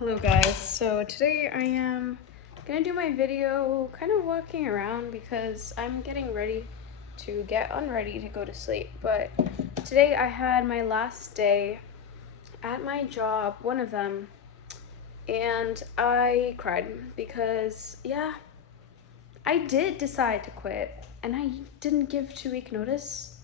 Hello guys, so today I am gonna do my video kind of walking around because I'm getting ready to get unready to go to sleep. But today I had my last day at my job, one of them, and I cried because I did decide to quit and I didn't give 2 week notice.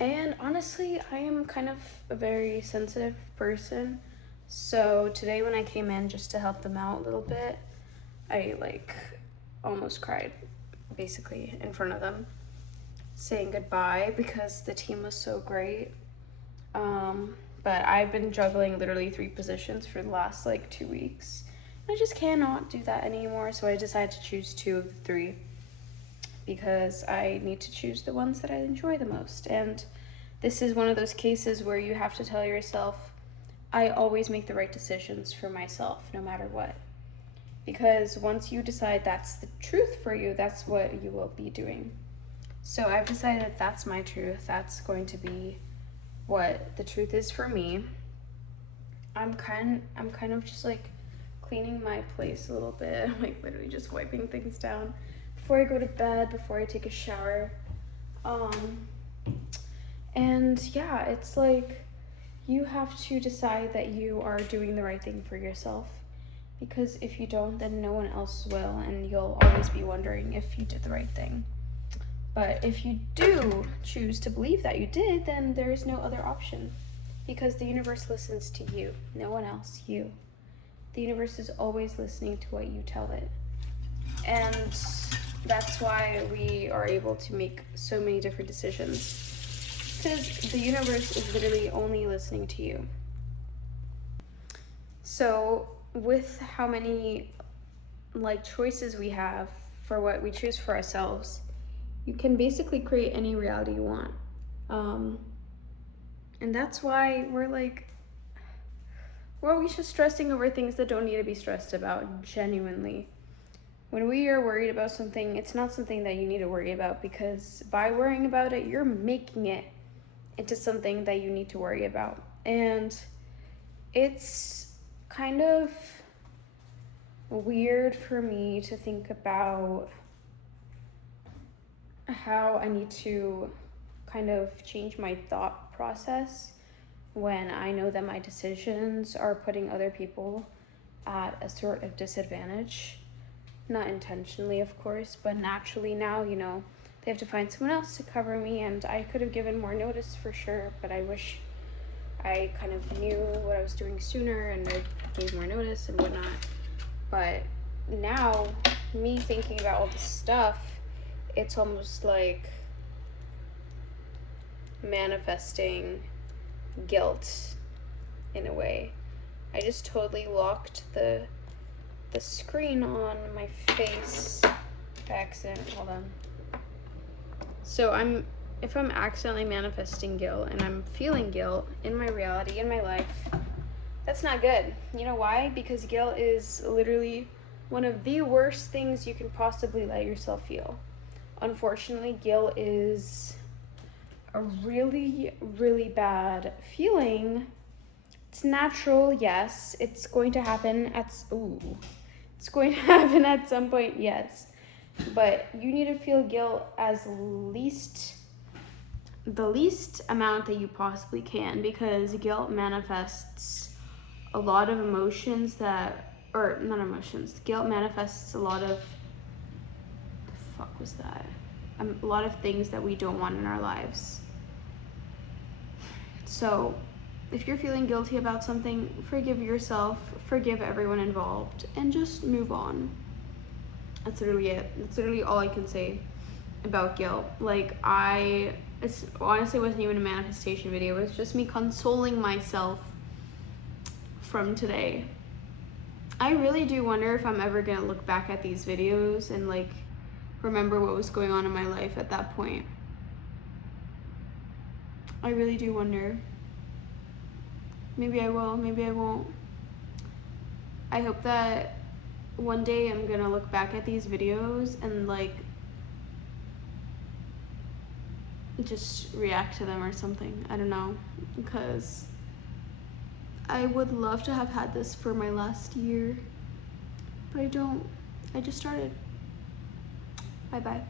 And honestly, I am kind of a very sensitive person. So today when I came in just to help them out a little bit, I almost cried basically in front of them, saying goodbye because the team was so great. But I've been juggling literally 3 positions for the last 2 weeks. I just cannot do that anymore, so I decided to choose 2 of the 3 because I need to choose the ones that I enjoy the most. And this is one of those cases where you have to tell yourself, I always make the right decisions for myself, no matter what. Because once you decide that's the truth for you, that's what you will be doing. So I've decided that's my truth. That's going to be what the truth is for me. I'm kind of just cleaning my place a little bit. I'm literally just wiping things down before I go to bed, before I take a shower. And yeah, it's you have to decide that you are doing the right thing for yourself, because if you don't, then no one else will, and you'll always be wondering if you did the right thing. But if you do choose to believe that you did, then there is no other option, because the universe listens to you, no one else, you. The universe is always listening to what you tell it. And that's why we are able to make so many different decisions, because the universe is literally only listening to you. So with how many choices we have for what we choose for ourselves, you can basically create any reality you want. And that's why we're always just stressing over things that don't need to be stressed about, genuinely. When we are worried about something, it's not something that you need to worry about, because by worrying about it, you're making it into something that you need to worry about. And it's kind of weird for me to think about how I need to kind of change my thought process when I know that my decisions are putting other people at a sort of disadvantage. Not intentionally, of course, but naturally now, they have to find someone else to cover me, and I could have given more notice for sure, but I wish I kind of knew what I was doing sooner and I gave more notice and whatnot. But now, me thinking about all this stuff, it's almost like manifesting guilt in a way. I just totally locked the screen on my face by accident. Hold on. So if I'm accidentally manifesting guilt and I'm feeling guilt in my reality, in my life, that's not good. You know why? Because guilt is literally one of the worst things you can possibly let yourself feel. Unfortunately, guilt is a really, really bad feeling. It's natural, yes. It's going to happen it's going to happen at some point, yes. But you need to feel guilt as the least amount that you possibly can, because guilt manifests a lot of emotions guilt manifests a lot of, a lot of things that we don't want in our lives. So if you're feeling guilty about something, forgive yourself, forgive everyone involved, and just move on. That's literally it. That's literally all I can say about guilt. It honestly wasn't even a manifestation video. It was just me consoling myself from today. I really do wonder if I'm ever gonna look back at these videos and remember what was going on in my life at that point. I really do wonder. Maybe I will, maybe I won't. I hope that one day I'm gonna look back at these videos and just react to them or something. I don't know, because I would love to have had this for my last year, but I don't. I just started. Bye-bye.